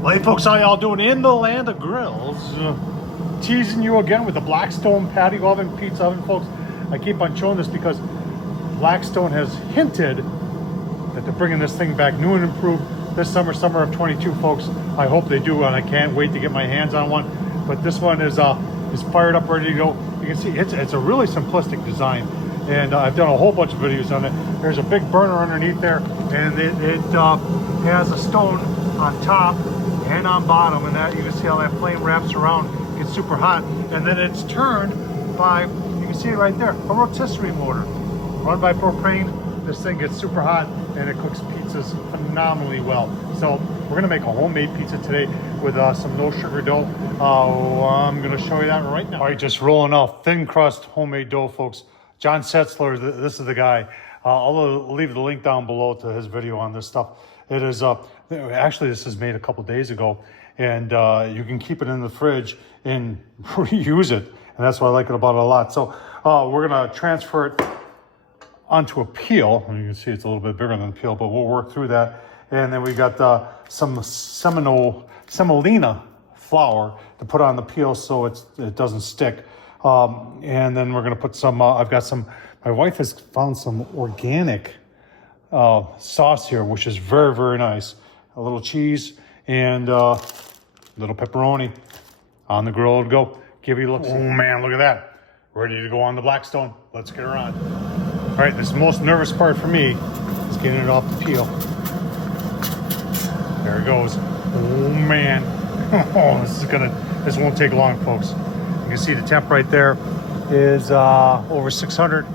Well, hey folks, how y'all doing in the land of grills? Teasing you again with the Blackstone patio oven, pizza oven, folks. I keep on showing this because Blackstone has hinted that they're bringing this thing back new and improved this summer of 22, folks. I hope they do, and I can't wait to get my hands on one. But this one is fired up, ready to go. You can see it's a really simplistic design, and I've done a whole bunch of videos on it. There's a big burner underneath there, and it has a stone on top and on bottom, and that you can see how that flame wraps around. It's super hot, and then it's turned by, you can see it right there, a rotisserie motor run by propane. This thing gets super hot and it cooks pizzas phenomenally well. So we're gonna make a homemade pizza today with some no sugar dough. I'm gonna show you that right now. All right, just rolling off thin crust homemade dough, folks. John Setzler, this is the guy. I'll leave the link down below to his video on this stuff. It is actually, this is made a couple days ago, and you can keep it in the fridge and reuse it, and that's what I like it about it a lot. So we're gonna transfer it onto a peel, and you can see it's a little bit bigger than a peel, but we'll work through that. And then we got some semolina flour to put on the peel so it doesn't stick. And then we're gonna put some. My wife has found some organic sauce here, which is very, very nice. A little cheese and a little pepperoni on the grill to go. Give you a look. Oh man, look at that. Ready to go on the Blackstone. Let's get her on. All right, this is the most nervous part for me is getting it off the peel. There it goes. Oh man. Oh, this won't take long, folks. You can see the temp right there is over 600.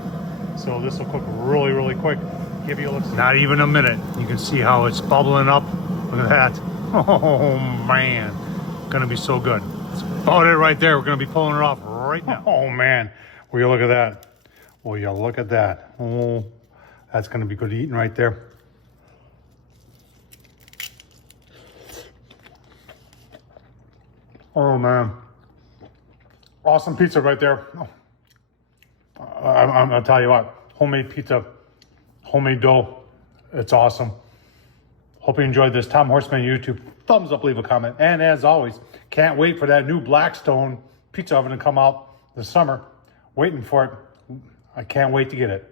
So this will cook really, really quick. Give you a look. Not even a minute. You can see how it's bubbling up. Look at that. Oh man, gonna be so good. That's about it right there. We're gonna be pulling it off right now. Oh man, will you look at that? Will you look at that? Oh, that's gonna be good eating right there. Oh man, awesome pizza right there. I'll tell you what, homemade pizza, homemade dough, it's awesome. Hope you enjoyed this. Tom Horsman YouTube. Thumbs up, leave a comment. And as always, can't wait for that new Blackstone pizza oven to come out this summer. Waiting for it. I can't wait to get it.